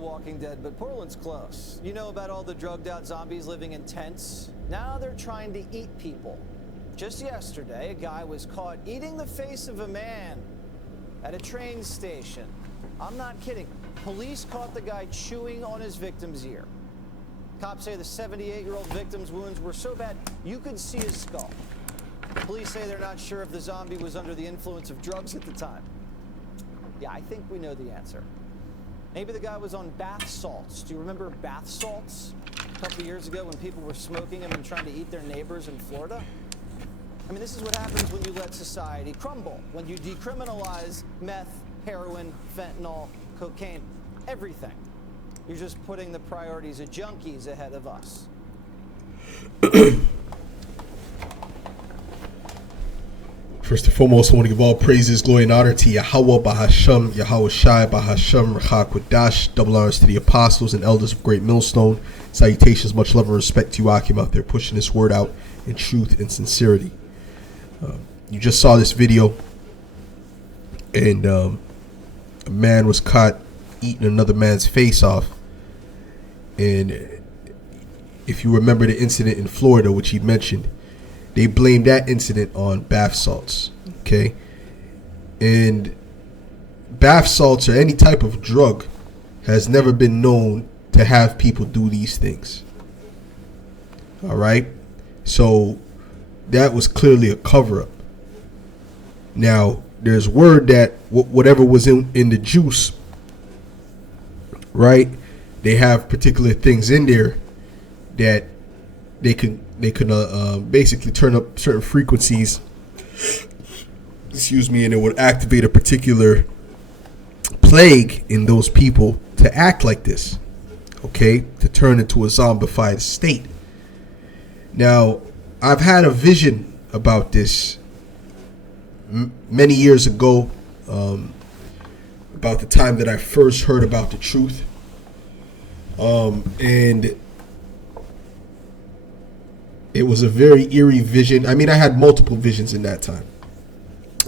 The Walking Dead, but Portland's close. You know about all the drugged out zombies living in tents? Now they're trying to eat people. Just yesterday, a guy was caught eating the face of a man at a train station. I'm not kidding. Police caught the guy chewing on his victim's ear. Cops say the 78-year-old victim's wounds were so bad you could see his skull. Police say they're not sure if the zombie was under the influence of drugs at the time. Yeah, I think we know the answer. Maybe the guy was on bath salts. Do you remember bath salts? A couple years ago when people were smoking them and trying to eat their neighbors in Florida? I mean, this is what happens when you let society crumble. When you decriminalize meth, heroin, fentanyl, cocaine, everything. You're just putting the priorities of junkies ahead of us. First and foremost, I want to give all praises, glory, and honor to Yahweh Bahasham, Yahweh Shai Bahasham, Rachak Wadash, double honors to the apostles and elders of Great Millstone. Salutations, much love and respect to you, Akim, out there pushing this word out in truth and sincerity. You just saw this video, and a man was caught eating another man's face off. And if you remember the incident in Florida, which he mentioned, they blamed that incident on bath salts, okay? And bath salts or any type of drug has never been known to have people do these things. All right? So that was clearly a cover-up. Now, there's word that whatever was in the juice, right? They have particular things in there that they can basically turn up certain frequencies, and it would activate a particular plague in those people to act like this, okay, to turn into a zombified state. Now, I've had a vision about this many years ago, about the time that I first heard about the truth, and it was a very eerie vision. I mean, I had multiple visions in that time.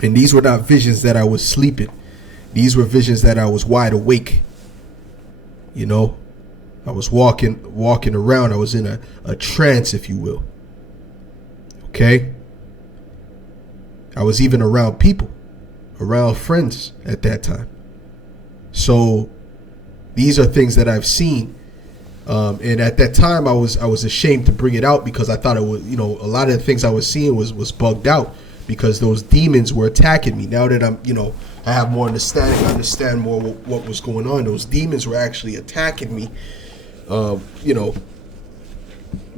And these were not visions that I was sleeping. These were visions that I was wide awake. You know, I was walking around. I was in a trance, if you will. Okay? I was even around people, around friends at that time. So these are things that I've seen. And at that time, I was ashamed to bring it out because I thought it was, a lot of the things I was seeing was bugged out because those demons were attacking me. Now that I have more understanding, I understand more what was going on. Those demons were actually attacking me,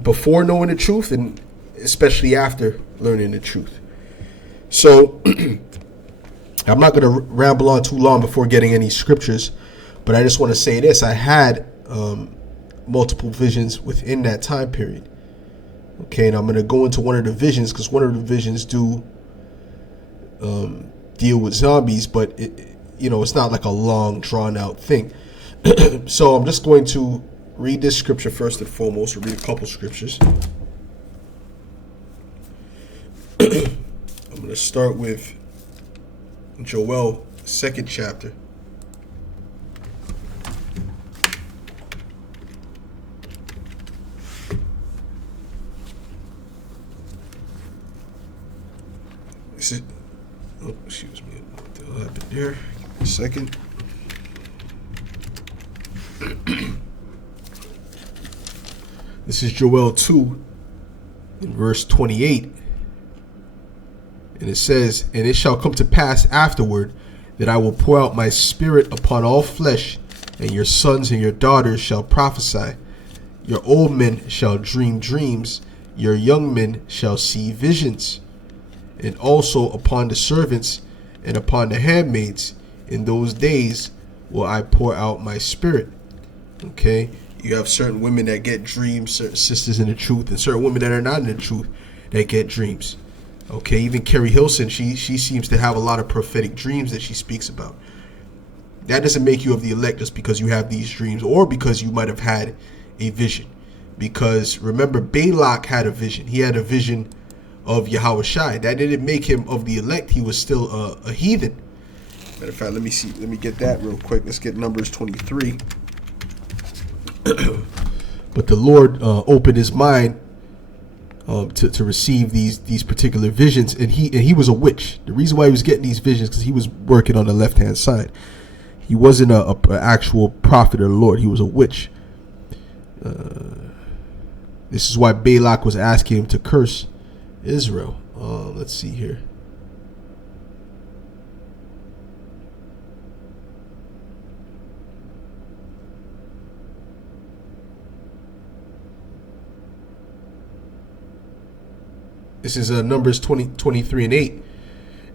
before knowing the truth and especially after learning the truth. So I'm not going to ramble on too long before getting any scriptures, but I just want to say this. I had multiple visions within that time period. Okay, and I'm going to go into one of the visions because one of the visions do deal with zombies, but it's not like a long drawn out thing. So I'm just going to read this scripture first and foremost, or read a couple scriptures. I'm going to start with Joel, 2nd chapter. Excuse me. What the hell happened there? Give me a second. This is Joel 2 in verse 28. And it says, "And it shall come to pass afterward that I will pour out my spirit upon all flesh, and your sons and your daughters shall prophesy. Your old men shall dream dreams, your young men shall see visions. And also upon the servants and upon the handmaids in those days will I pour out my spirit." Okay, you have certain women that get dreams, certain sisters in the truth, and certain women that are not in the truth that get dreams. Okay, even Carrie Hilson, she seems to have a lot of prophetic dreams that she speaks about. That doesn't make you of the elect just because you have these dreams or because you might have had a vision. Because remember, Balak had a vision. He had a vision of Yahweh Shai. That didn't make him of the elect. He was still a heathen. Matter of fact, let me get that real quick. Let's get Numbers 23. But the Lord opened his mind to receive these particular visions, and he was a witch. The reason why he was getting these visions because he was working on the left hand side. He wasn't a actual prophet of the Lord. He was a witch. This is why Balak was asking him to curse Israel. Let's see here. This is Numbers 23 and 8.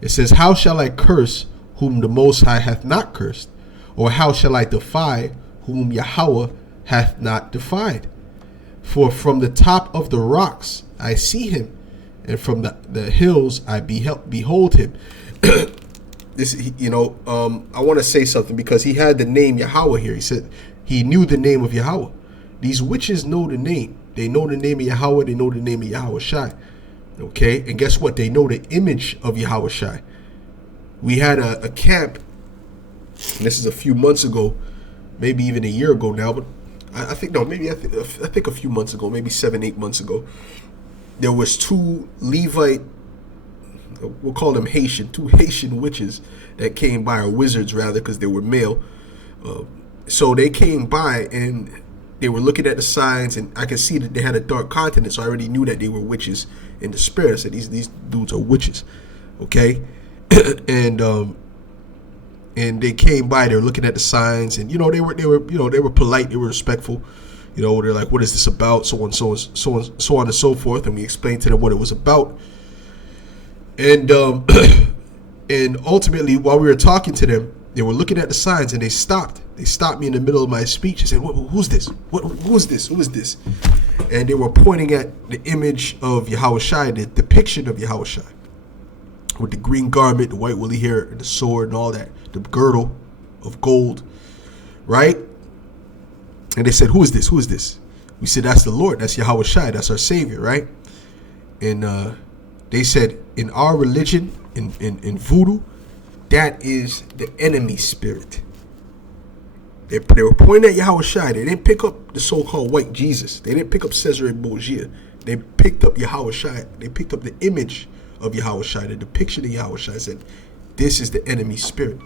It says, how shall I curse whom the Most High hath not cursed? Or how shall I defy whom Yahweh hath not defied? For from the top of the rocks I see him, and from the hills I behold him. This, I want to say something because he had the name Yahweh here. He said he knew the name of Yahweh. These witches know the name. They know the name of Yahweh. They know the name of Yahweh Shai. Okay, and guess what? They know the image of Yahweh Shai. We had a camp, and this is a few months ago, maybe even a year ago now, but I think a few months ago, maybe 7-8 months ago, there was two Levite, we'll call them two Haitian witches that came by, or wizards rather, because they were male. So they came by and they were looking at the signs, and I could see that they had a dark continent, so I already knew that they were witches in the spirit. I said, these dudes are witches, okay? And they came by. They were looking at the signs, and they were polite, they were respectful. They're like, what is this about? So on and so forth. And we explained to them what it was about. And and ultimately, while we were talking to them, they were looking at the signs, and they stopped. They stopped me in the middle of my speech and said, who's this? Who is this? Who is this? And they were pointing at the image of Yahweh Shai, the depiction of Yahweh Shai, with the green garment, the white woolly hair, and the sword and all that, the girdle of gold, right? And they said, who is this? Who is this? We said, that's the Lord. That's Yahweh Shai. That's our Savior, right? And they said, in our religion, in voodoo, that is the enemy spirit. They were pointing at Yahweh Shai. They didn't pick up the so-called white Jesus. They didn't pick up Cesare Borgia. They picked up Yahweh Shai. They picked up the image of Yahweh Shai, the depiction of Yahweh Shai. Said, this is the enemy spirit.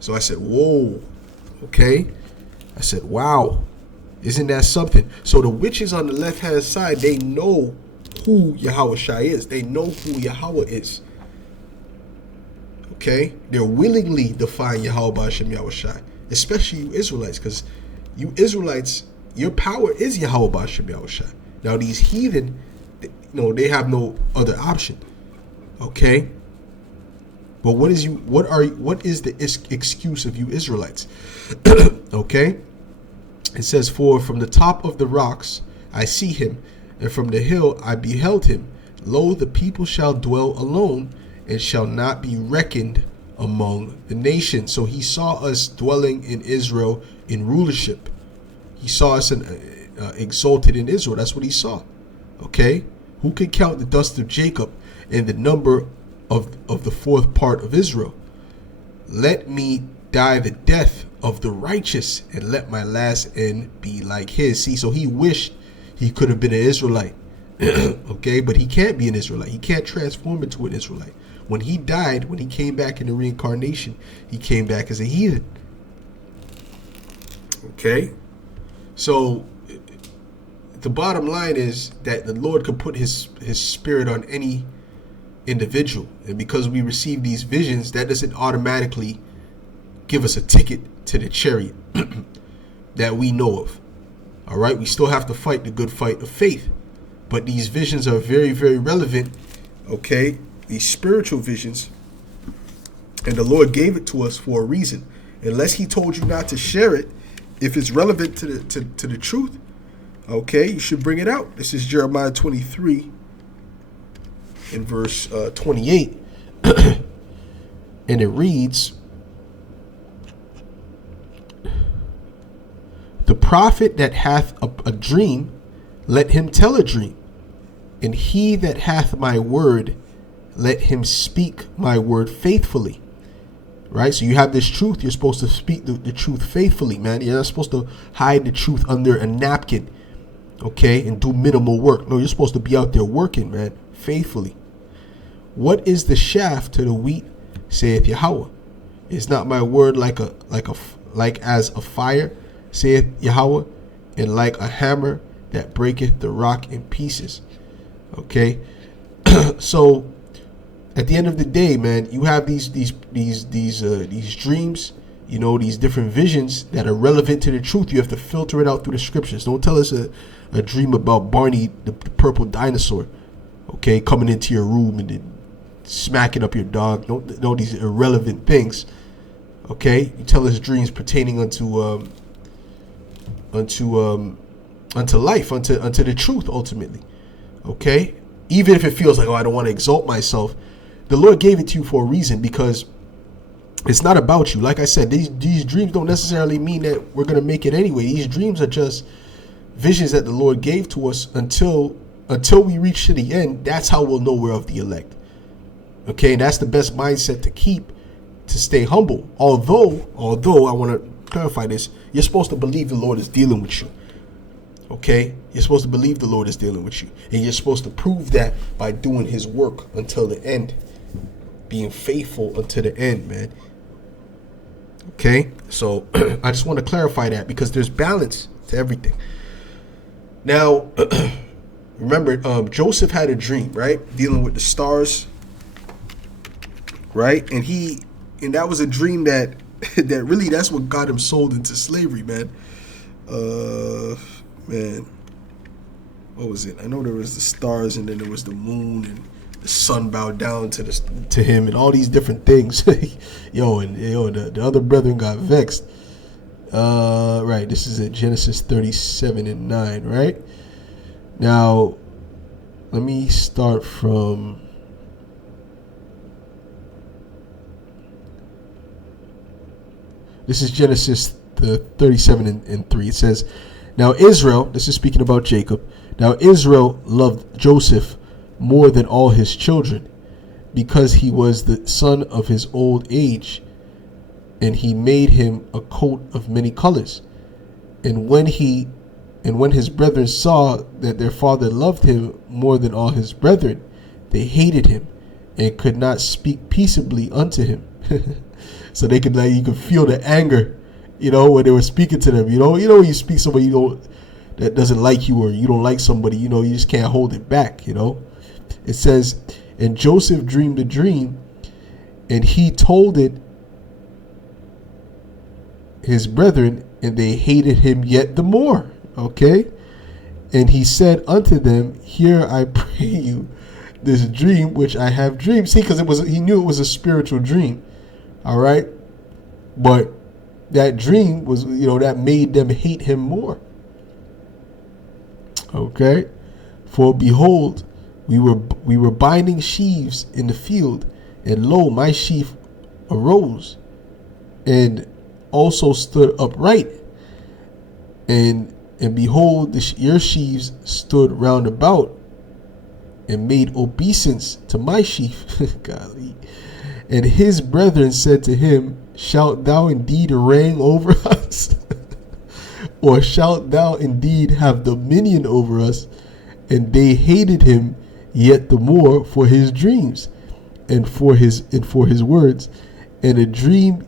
So I said, whoa, okay. I said, wow, isn't that something? So the witches on the left-hand side, they know who Yahweh Shai is. They know who Yahweh is. Okay? They're willingly defying Yahweh Ba'ashem Yahweh Shai. Especially you Israelites, because you Israelites, your power is Yahweh Ba'ashem Yahweh Shai. Now these heathen, they have no other option. Okay? But what is the excuse of you Israelites? Okay? It says, for from the top of the rocks I see him, and from the hill I beheld him. Lo, the people shall dwell alone, and shall not be reckoned among the nations. So he saw us dwelling in Israel in rulership. He saw us exalted in Israel. That's what he saw. Okay? Who can count the dust of Jacob and the number of the fourth part of Israel? Let me die the death of the righteous, and let my last end be like his. See, so he wished he could have been an Israelite. Okay, but he can't be an Israelite. He can't transform into an Israelite. When he died, when he came back in the reincarnation, he came back as a heathen. Okay? So the bottom line is that the Lord could put his spirit on any individual. And because we receive these visions, that doesn't automatically give us a ticket to the chariot that we know of. All right? We still have to fight the good fight of faith. But these visions are very, very relevant. Okay? These spiritual visions, and the Lord gave it to us for a reason. Unless he told you not to share it, if it's relevant to the truth, okay, you should bring it out. This is Jeremiah 23 in verse 28. And it reads, the prophet that hath a dream, let him tell a dream. And he that hath my word, let him speak my word faithfully. right? So you have this truth. You're supposed to speak the truth faithfully, man. You're not supposed to hide the truth under a napkin, okay, and do minimal work. No, you're supposed to be out there working, man, faithfully. What is the shaft to the wheat, saith Yahweh? Is not my word like as a fire, saith Yahweh, and like a hammer that breaketh the rock in pieces? Okay, so at the end of the day, man, you have these dreams, you know, these different visions that are relevant to the truth. You have to filter it out through the scriptures. Don't tell us a dream about Barney the purple dinosaur, okay, coming into your room and then smacking up your dog. Don't these irrelevant things, okay? You tell us dreams pertaining unto life, unto the truth ultimately, okay? Even if it feels like, oh, I don't want to exalt myself, the Lord gave it to you for a reason, because it's not about you. Like I said, these dreams don't necessarily mean that we're going to make it anyway. These dreams are just visions that the Lord gave to us until we reach to the end. That's how we'll know we're of the elect. Okay, and that's the best mindset to keep, to stay humble. Although I want to clarify this, you're supposed to believe the Lord is dealing with you. Okay, you're supposed to believe the Lord is dealing with you, and you're supposed to prove that by doing his work until the end, being faithful until the end, man. Okay, so I just want to clarify that, because there's balance to everything. Now, remember, Joseph had a dream, right, dealing with the stars, right, and that was a dream that really, that's what got him sold into slavery, man. Man, what was it? I know there was the stars, and then there was the moon, and the sun bowed down to him, and all these different things. The other brethren got vexed. Right, this is at Genesis 37:9, right? Now, let me start from this is Genesis 37:3. It says, now Israel, this is speaking about Jacob, now Israel loved Joseph more than all his children, because he was the son of his old age, and he made him a coat of many colors. And when his brethren saw that their father loved him more than all his brethren, they hated him and could not speak peaceably unto him. So you could feel the anger, when they were speaking to them. When you speak to somebody that doesn't like you, or you don't like somebody, you just can't hold it back. It says, and Joseph dreamed a dream, and he told it his brethren, and they hated him yet the more. Okay, and he said unto them, hear, I pray you, this dream which I have dreamed. See, because he knew it was a spiritual dream. All right, but that dream was, that made them hate him more. Okay, for behold, we were binding sheaves in the field, and lo, my sheaf arose, and also stood upright, and behold, your sheaves stood round about, and made obeisance to my sheaf. Golly. And his brethren said to him, shalt thou indeed reign over us? Or shalt thou indeed have dominion over us? And they hated him yet the more for his dreams, and for his words. And he dreamed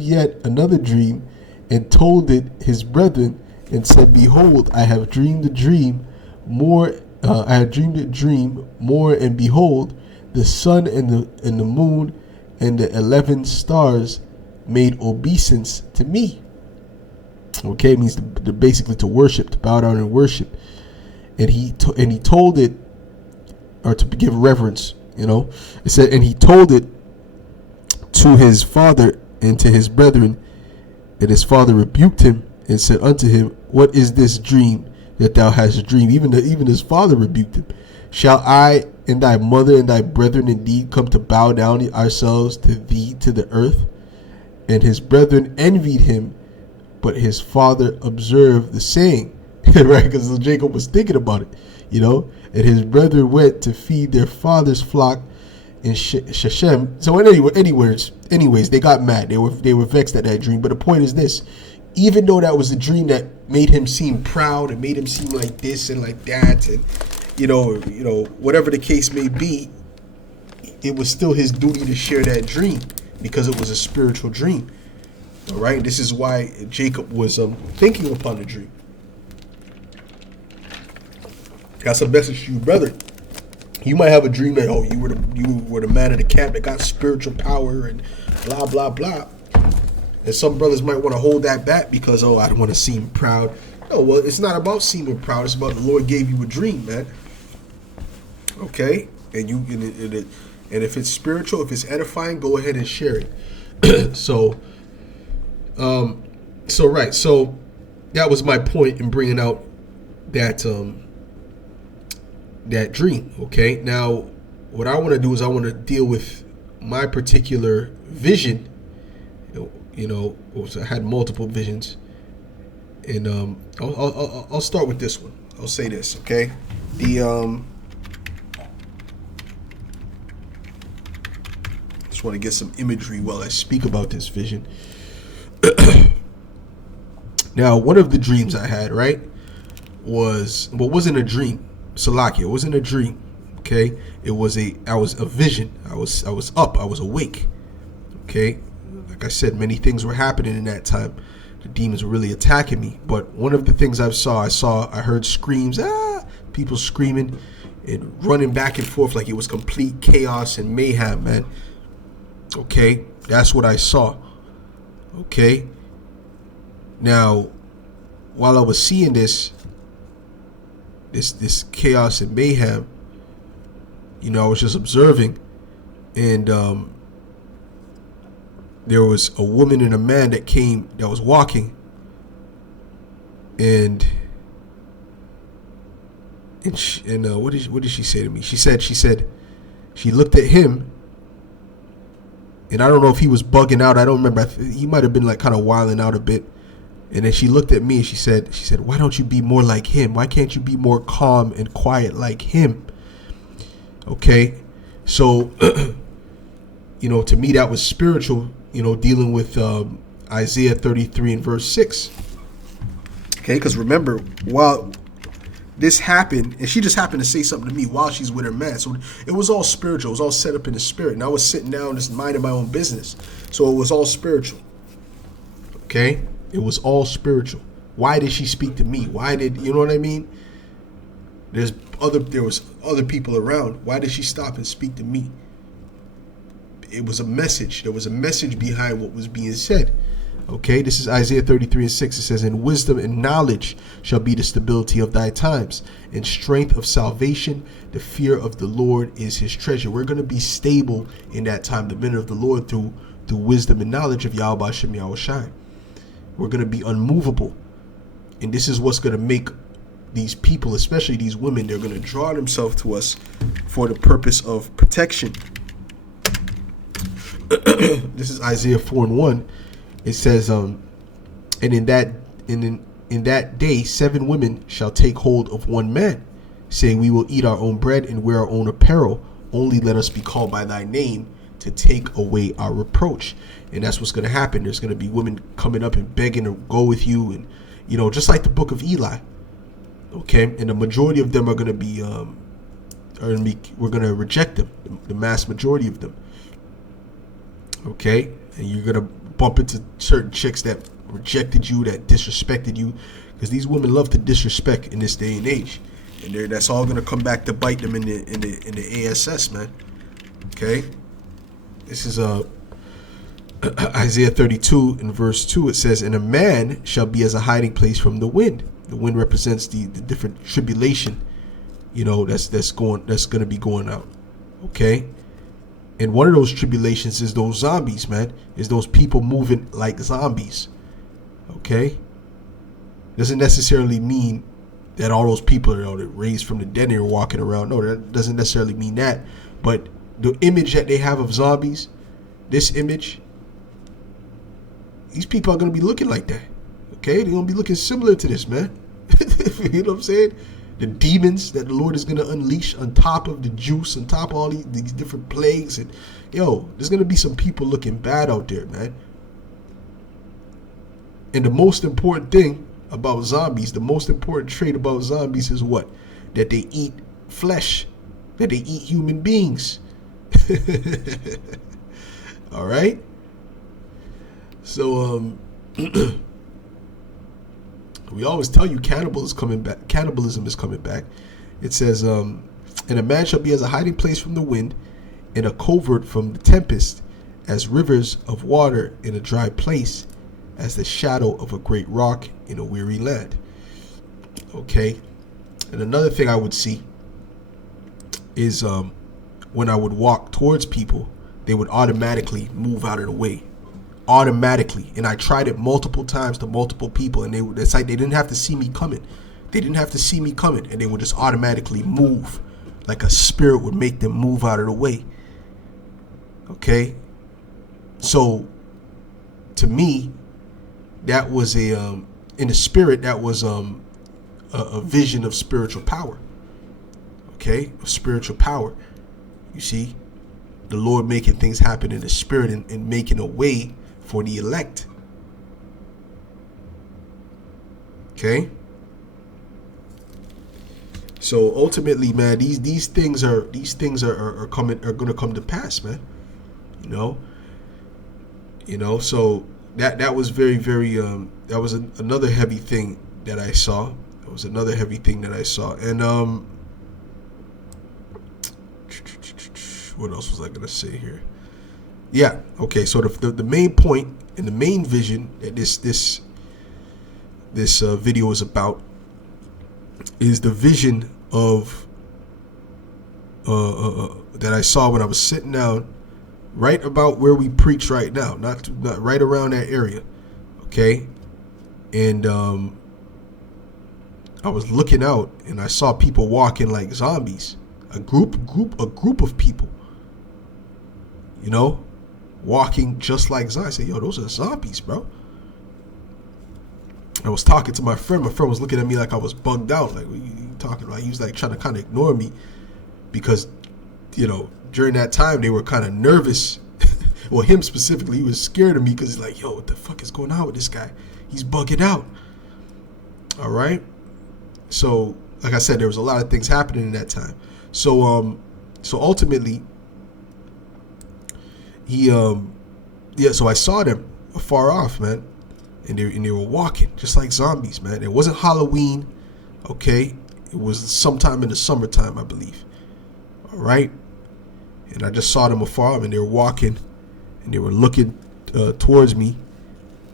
yet another dream, and told it his brethren, and said, behold, I have dreamed a dream more. I have dreamed a dream more, and behold, the sun and the moon and the 11 stars made obeisance to me. Okay, it means basically to worship, to bow down and worship. And he told it, or to give reverence. It said, and he told it to his father and to his brethren, and his father rebuked him and said unto him, what is this dream that thou hast dreamed? Even his father rebuked him. Shall I and thy mother and thy brethren indeed come to bow down ourselves to thee to the earth? And his brethren envied him, but his father observed the saying. Right, because Jacob was thinking about it, and his brethren went to feed their father's flock in Shechem. So anyways, they got mad. They were vexed at that dream. But the point is this: even though that was a dream that made him seem proud and made him seem like this and like that, and you know, whatever the case may be, it was still his duty to share that dream because it was a spiritual dream. All right, this is why Jacob was thinking upon the dream. That's a message to you, brother. You might have a dream that you were the man of the camp that got spiritual power and blah blah blah. And some brothers might want to hold that back because I don't want to seem proud. No, well, it's not about seeming proud. It's about the Lord gave you a dream, man. Okay, and if it's spiritual, if it's edifying, go ahead and share it. So that was my point in bringing out that that dream. Okay, now what I want to do is I want to deal with my particular vision. I had multiple visions, and I'll start with this one. I'll say this, okay? Just want to get some imagery while I speak about this vision. Now, one of the dreams I had, right, wasn't a dream. Salakia, it wasn't a dream. Okay, I was a vision. I was up. I was awake. Okay, like I said, many things were happening in that time. The demons were really attacking me. But one of the things I heard screams, people screaming and running back and forth like it was complete chaos and mayhem, man. Okay, that's what I saw. Okay. Now, while I was seeing this chaos and mayhem, I was just observing, and there was a woman and a man that was walking, and what did she say to me? She said she looked at him, and I don't know if he was bugging out. I don't remember. He might have been like kind of wilding out a bit. And then she looked at me and she said, why don't you be more like him? Why can't you be more calm and quiet like him? Okay. So, to me, that was spiritual, dealing with Isaiah 33 and verse 6. Okay. Because remember, while this happened, and she just happened to say something to me while she's with her man. So it was all spiritual. It was all set up in the spirit. And I was sitting down just minding my own business. So it was all spiritual. Okay. It was all spiritual. Why did she speak to me? You know what I mean? There was other people around. Why did she stop and speak to me? It was a message. There was a message behind what was being said. Okay, this is Isaiah 33 and 6. It says, "In wisdom and knowledge shall be the stability of thy times. In strength of salvation, the fear of the Lord is his treasure." We're going to be stable in that time, the men of the Lord, through wisdom and knowledge of Yahweh Hashem Yahweh Shai. We're going to be unmovable. And this is what's going to make these people, especially these women, they're going to draw themselves to us for the purpose of protection. This is Isaiah 4 and 1. It says, and in that day 7 women shall take hold of one man, saying, we will eat our own bread and wear our own apparel. Only let us be called by thy name to take away our reproach. And that's what's going to happen. There's going to be women coming up and begging to go with you, and just like the book of Eli. Okay, and the majority of them are going to be we're going to reject them, the mass majority of them. Okay, and you're going to bump into certain chicks that rejected you, that disrespected you, because these women love to disrespect in this day and age, and that's all going to come back to bite them in the ASS, man. Okay, this is Isaiah 32 and verse 2. It says, "And a man shall be as a hiding place from the wind." The wind represents the different tribulation, that's going to be going out. Okay, and one of those tribulations is those zombies, man. Is those people moving like zombies. Okay, doesn't necessarily mean that all those people are raised from the dead and are walking around. No, that doesn't necessarily mean that. But the image that they have of zombies, this image, these people are going to be looking like that. Okay, they're going to be looking similar to this, man. You know what I'm saying? the demons that the Lord is going to unleash on top of the juice, on top of all these different plagues. And yo, there's going to be some people looking bad out there, man. And the most important thing about zombies, the most important trait about zombies is what? That they eat flesh, that they eat human beings. All right. So we always tell you cannibalism is coming back. It says, and a man shall be as a hiding place from the wind, and a covert from the tempest, as rivers of water in a dry place, as the shadow of a great rock in a weary land. Okay. And another thing I would see is when I would walk towards people, they would automatically move out of the way. Automatically. And I tried it multiple times to multiple people, and it's like they didn't have to see me coming. They didn't have to see me coming, and they would just automatically move, like a spirit would make them move out of the way. Okay. So to me, that was in the spirit, that was a vision of spiritual power. Okay, of spiritual power. You see, the Lord making things happen in the spirit, and making a way for the elect. Okay. So ultimately, man, these things are gonna come to pass, man. You know. So that was very, very that was another heavy thing that I saw. And what else was I gonna say here? Yeah. Okay. So the main point and the main vision that this video is about is the vision of that I saw when I was sitting down right about where we preach right now, not right around that area. Okay. And I was looking out, and I saw people walking like zombies. A group of people, walking just like zombies. I said, yo, those are zombies, bro. I was talking to my friend. My friend was looking at me like I was bugged out. Like, what are you talking about? He was like trying to kind of ignore me because, during that time they were kind of nervous. Well, him specifically, he was scared of me because he's like, yo, what the fuck is going on with this guy? He's bugging out. All right. So, like I said, there was a lot of things happening in that time. So ultimately, so I saw them afar off, man, and they were walking just like zombies, man. It wasn't Halloween, okay? It was sometime in the summertime, I believe. All right, and I just saw them afar off, and they were walking, and they were looking towards me,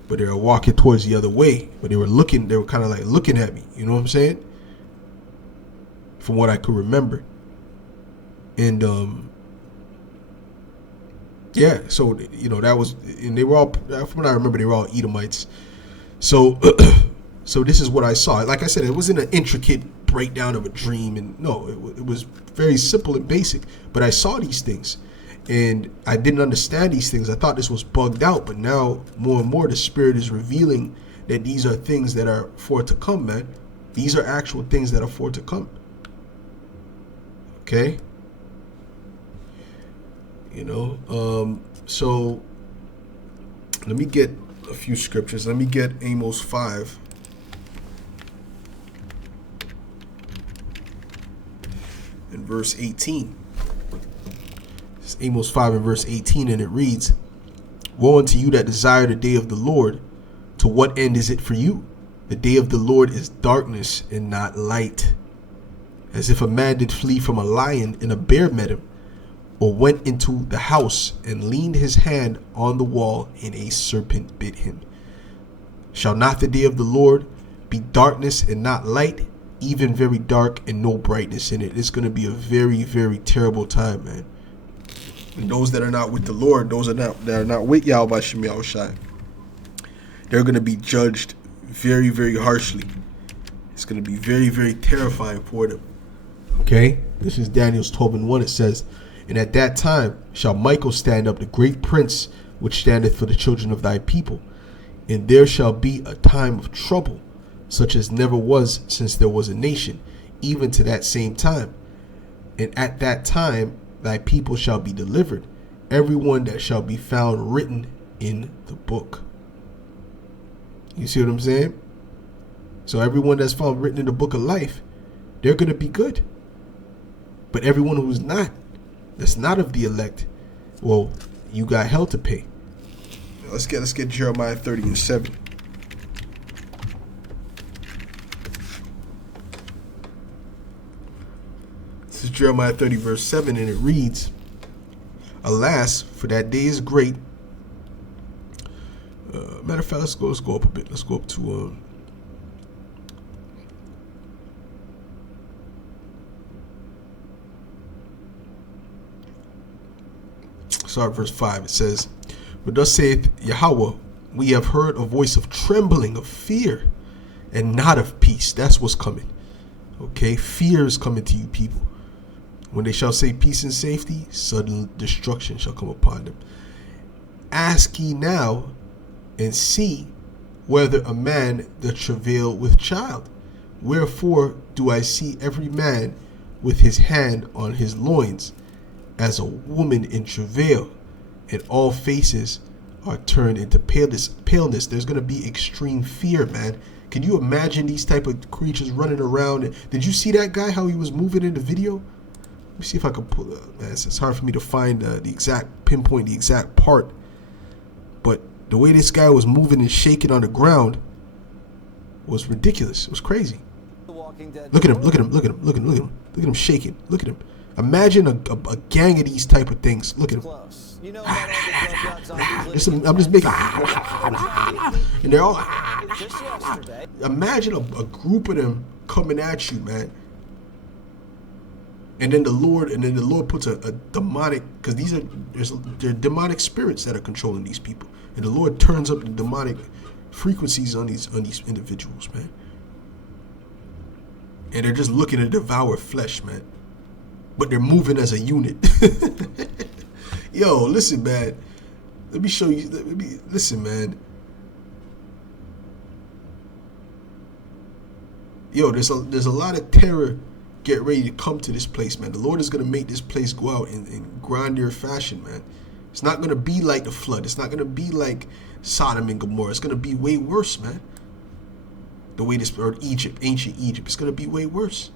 but they were walking towards the other way. But they were kind of like looking at me. You know what I'm saying? From what I could remember. And so that was, and they were all, from what I remember, they were all Edomites. So so this is what I saw. Like I said, it wasn't an intricate breakdown of a dream, and no, it was very simple and basic. But I saw these things, and I didn't understand these things. I thought this was bugged out, but now more and more the Spirit is revealing that these are things that are for to come, man. These are actual things that are for to come. Okay. So let me get a few scriptures. Let me get Amos 5. In verse 18. It's Amos 5 and verse 18, and it reads, "Woe unto you that desire the day of the Lord. To what end is it for you? The day of the Lord is darkness and not light. As if a man did flee from a lion and a bear met him, or went into the house and leaned his hand on the wall and a serpent bit him. Shall not the day of the Lord be darkness and not light, even very dark and no brightness in it?" It's going to be a very, very terrible time, man. And those that are not with the Lord, those that are not with Yahweh Shem Yahushai, they're going to be judged very, very harshly. It's going to be very, very terrifying for them. Okay? This is Daniel's 12:1. It says, "And at that time shall Michael stand up, the great prince, which standeth for the children of thy people. And there shall be a time of trouble, such as never was since there was a nation, even to that same time. And at that time thy people shall be delivered, everyone that shall be found written in the book. You see what I'm saying? So everyone that's found written in the book of life, they're going to be good. But everyone who's not, that's not of the elect, well, you got hell to pay. Let's get Jeremiah 30:7. This is Jeremiah 30 verse 7, and it reads, alas, for that day is great. Matter of fact, let's go up a bit. Let's go up to verse 5. It says, but thus saith Yahweh, we have heard a voice of trembling, of fear, and not of peace. That's what's coming. Okay, fear is coming to you people. When they shall say peace and safety, sudden destruction shall come upon them. Ask ye now, and see whether a man that travail with child. Wherefore do I see every man with his hand on his loins, as a woman in travail, and all faces are turned into paleness. There's going to be extreme fear, man. Can you imagine these type of creatures running around? Did you see that guy, how he was moving in the video? Let me see if I can pull it. Man, it's hard for me to find pinpoint the exact part. But the way this guy was moving and shaking on the ground was ridiculous. It was crazy. Look at him, look at him, look at him, look at him, look at him. Look at him shaking. Look at him. Imagine a gang of these type of things. Look at him. I'm just making. And they're all. Imagine a group of them coming at you, man. And then the Lord puts a demonic, because they're demonic spirits that are controlling these people, and the Lord turns up the demonic frequencies on these individuals, man. And they're just looking to devour flesh, man. But they're moving as a unit. Yo, listen, man. Let me show you. Listen, man. Yo, there's a lot of terror get ready to come to this place, man. The Lord is going to make this place go out in grandier fashion, man. It's not going to be like the flood. It's not going to be like Sodom and Gomorrah. It's going to be way worse, man. The way this, or Egypt, ancient Egypt, it's going to be way worse.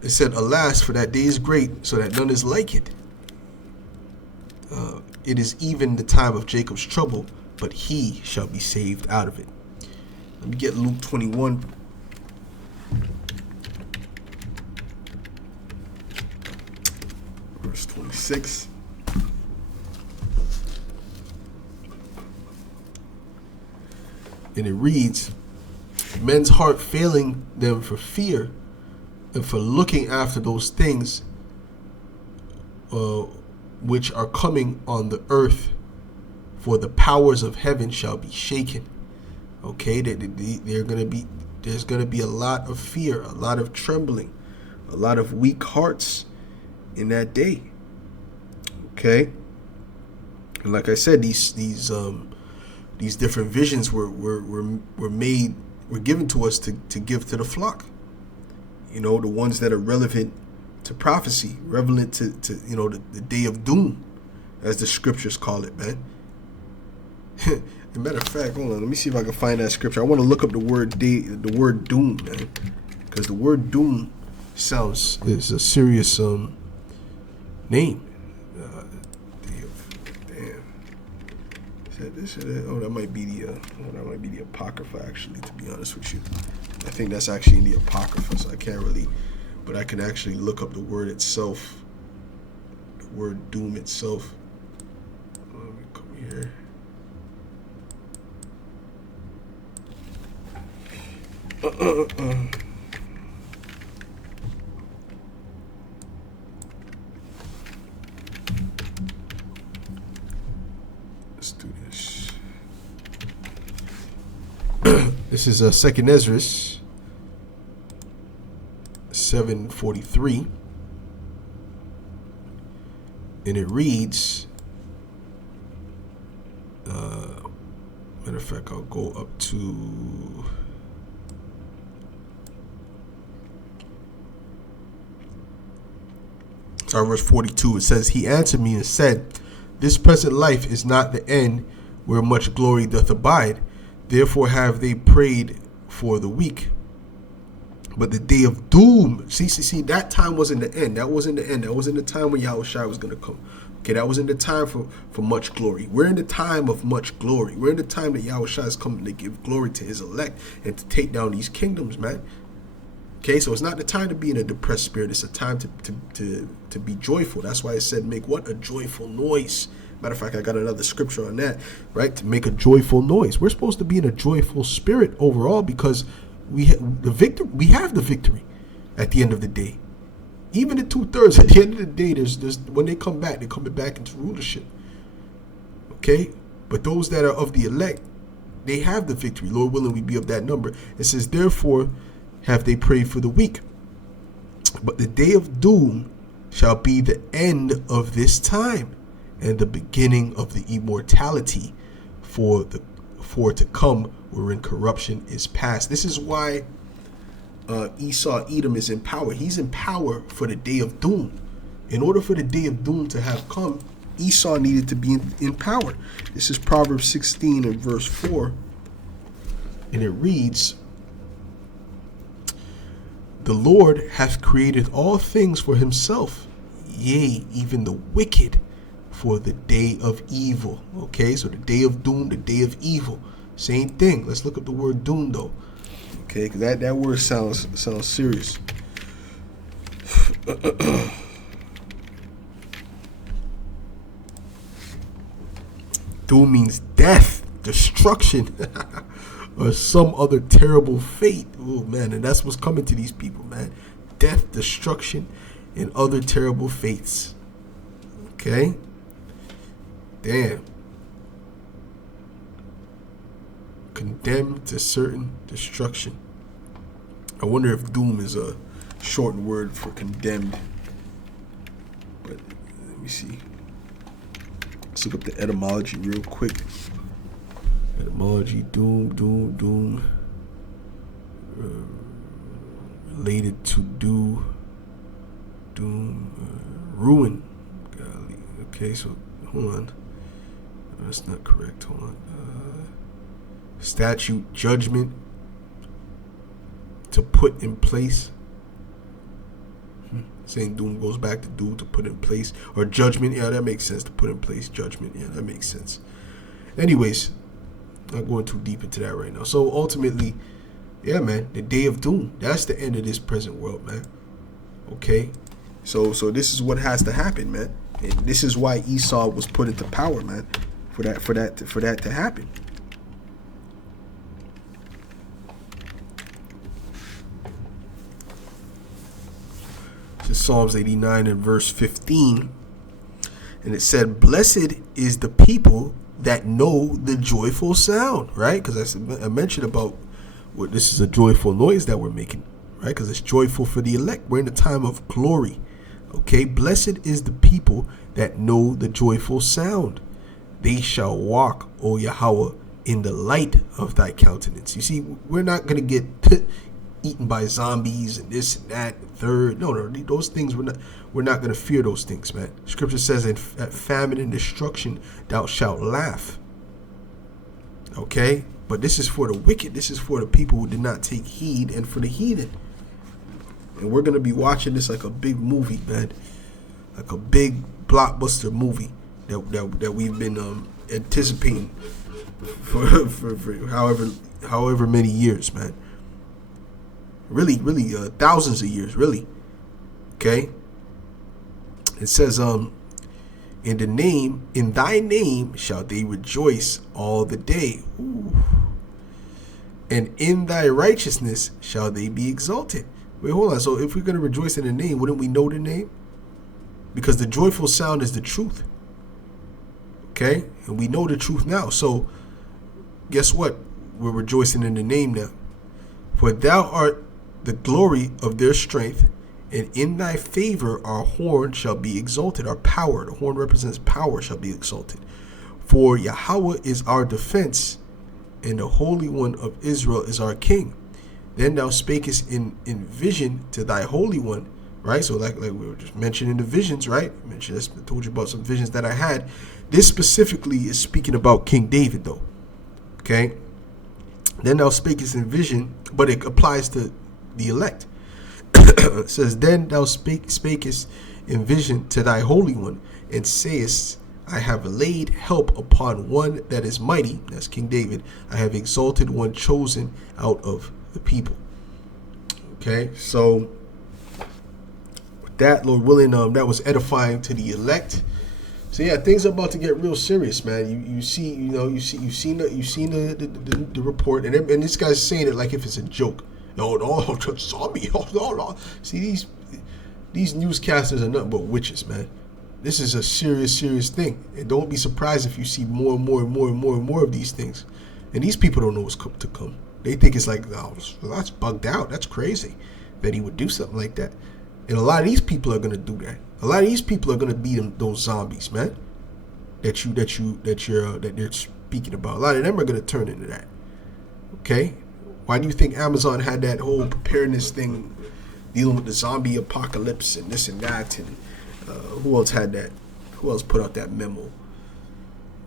It said, alas, for that day is great, so that none is like it. It is even the time of Jacob's trouble, but he shall be saved out of it. Let me get Luke 21. Verse 26. And it reads, men's heart failing them for fear and for looking after those things which are coming on the earth, for the powers of heaven shall be shaken. Okay, there's gonna be a lot of fear, a lot of trembling, a lot of weak hearts in that day. Okay, and like I said, these different visions were given to us to give to the flock. You know, the ones that are relevant to prophecy, relevant to the day of doom, as the scriptures call it, man. As a matter of fact, hold on, let me see if I can find that scripture. I want to look up the word doom, man, because the word doom is a serious name. That might be the Apocrypha, actually, to be honest with you. I think that's actually in the Apocrypha, so I can't really, but I can actually look up the word itself, the word doom itself. Let me come here. Let's do this. This is 2nd Ezra 7:43, and it reads, Matter of fact, I'll go up to verse 42. It says, he answered me and said, this present life is not the end where much glory doth abide. Therefore have they prayed for the weak. But the day of doom, see, that time wasn't the end. That wasn't the end. That wasn't the time when Yahushua was going to come. Okay, that wasn't the time for much glory. We're in the time of much glory. We're in the time that Yahushua is coming to give glory to his elect and to take down these kingdoms, man. Okay, so it's not the time to be in a depressed spirit. It's a time to be joyful. That's why it said, make what? A joyful noise. Matter of fact, I got another scripture on that, right? To make a joyful noise. We're supposed to be in a joyful spirit overall because we have the victory at the end of the day. Even the 2/3 at the end of the day, there's when they come back, they're coming back into rulership. Okay? But those that are of the elect, they have the victory. Lord willing, we be of that number. It says, therefore have they prayed for the weak. But the day of doom shall be the end of this time, and the beginning of the immortality for to come, wherein corruption is past. This is why Esau Edom is in power. He's in power for the day of doom. In order for the day of doom to have come, Esau needed to be in power. This is Proverbs 16 and verse 4. And it reads, the Lord hath created all things for himself, yea, even the wicked for the day of evil. Okay, so the day of doom, the day of evil. Same thing. Let's look up the word doom, though. Okay, because that word sounds serious. Doom means death, destruction, or some other terrible fate. Oh, man, and that's what's coming to these people, man. Death, destruction, and other terrible fates. Okay? Damn. Condemned to certain destruction. I wonder if doom is a shortened word for condemned. But let me see. Let's look up the etymology real quick. Etymology, doom. Related to ruin. Golly. Okay, so hold on. That's not correct. Hold on. Statute, judgment, to put in place. Saying doom goes back to do, to put in place. Or judgment, yeah, that makes sense. To put in place, judgment, yeah, that makes sense. Anyways, not going too deep into that right now. So ultimately, yeah, man, the day of doom, that's the end of this present world, man. Okay? So this is what has to happen, man. And this is why Esau was put into power, man. For that to happen. This is Psalms 89 and verse 15. And it said, blessed is the people that know the joyful sound, right? Because I mentioned about what this is a joyful noise that we're making, right? Because it's joyful for the elect. We're in a time of glory. Okay, blessed is the people that know the joyful sound. They shall walk, O Yahweh, in the light of thy countenance. You see, we're not going to get eaten by zombies and this and that and third. No, those things we're not going to fear those things, man. Scripture says at famine and destruction thou shalt laugh. Okay, but this is for the wicked. This is for the people who did not take heed, and for the heathen. And we're going to be watching this like a big movie, man, like a big blockbuster movie that we've been anticipating for however many years, man. Really, thousands of years, really. Okay. It says, in thy name shall they rejoice all the day. Ooh. And in thy righteousness shall they be exalted. Wait, hold on. So if we're going to rejoice in the name, wouldn't we know the name? Because the joyful sound is the truth. Okay. And we know the truth now. So guess what? We're rejoicing in the name now. For thou art the glory of their strength, and in thy favor our horn shall be exalted. Our power, the horn represents power, shall be exalted. For Yahweh is our defense, and the Holy One of Israel is our king. Then thou spakest in vision to thy Holy One, right? So like we were just mentioning the visions, right? I told you about some visions that I had. This specifically is speaking about King David, though. Okay. Then thou spakest in vision, but it applies to the elect. It says, then thou spakest in vision to thy Holy One, and sayest, I have laid help upon one that is mighty, that's King David. I have exalted one chosen out of the people. Okay, so with that, Lord willing, that was edifying to the elect. So yeah, things are about to get real serious, man. You see, you've seen the report, and this guy's saying it like if it's a joke. No, zombie. No. See, these newscasters are nothing but witches, man. This is a serious thing, and don't be surprised if you see more and more of these things. And these people don't know what's to come. They think it's like, oh, that's bugged out. That's crazy that he would do something like that. And a lot of these people are gonna do that. A lot of these people are gonna be those zombies, man. That they're speaking about. A lot of them are gonna turn into that. Okay. Why do you think Amazon had that whole preparedness thing, dealing with the zombie apocalypse and this and that? And who else had that? Who else put out that memo?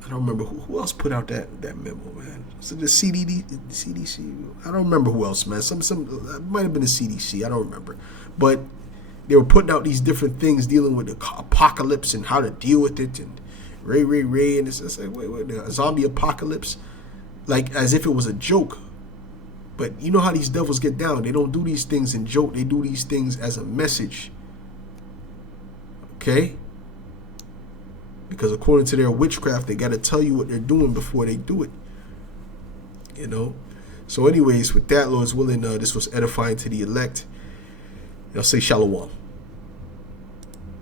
I don't remember who else put out that memo, man. Was it the CDC? I don't remember who else, man. Some it might have been the CDC. I don't remember, but they were putting out these different things dealing with the apocalypse and how to deal with it, and Ray, and it's like wait, the zombie apocalypse, like as if it was a joke. But you know how these devils get down. They don't do these things in joke. They do these things as a message. Okay? Because according to their witchcraft, they got to tell you what they're doing before they do it. You know? So anyways, with that, Lord's willing, this was edifying to the elect. I'll say shalom.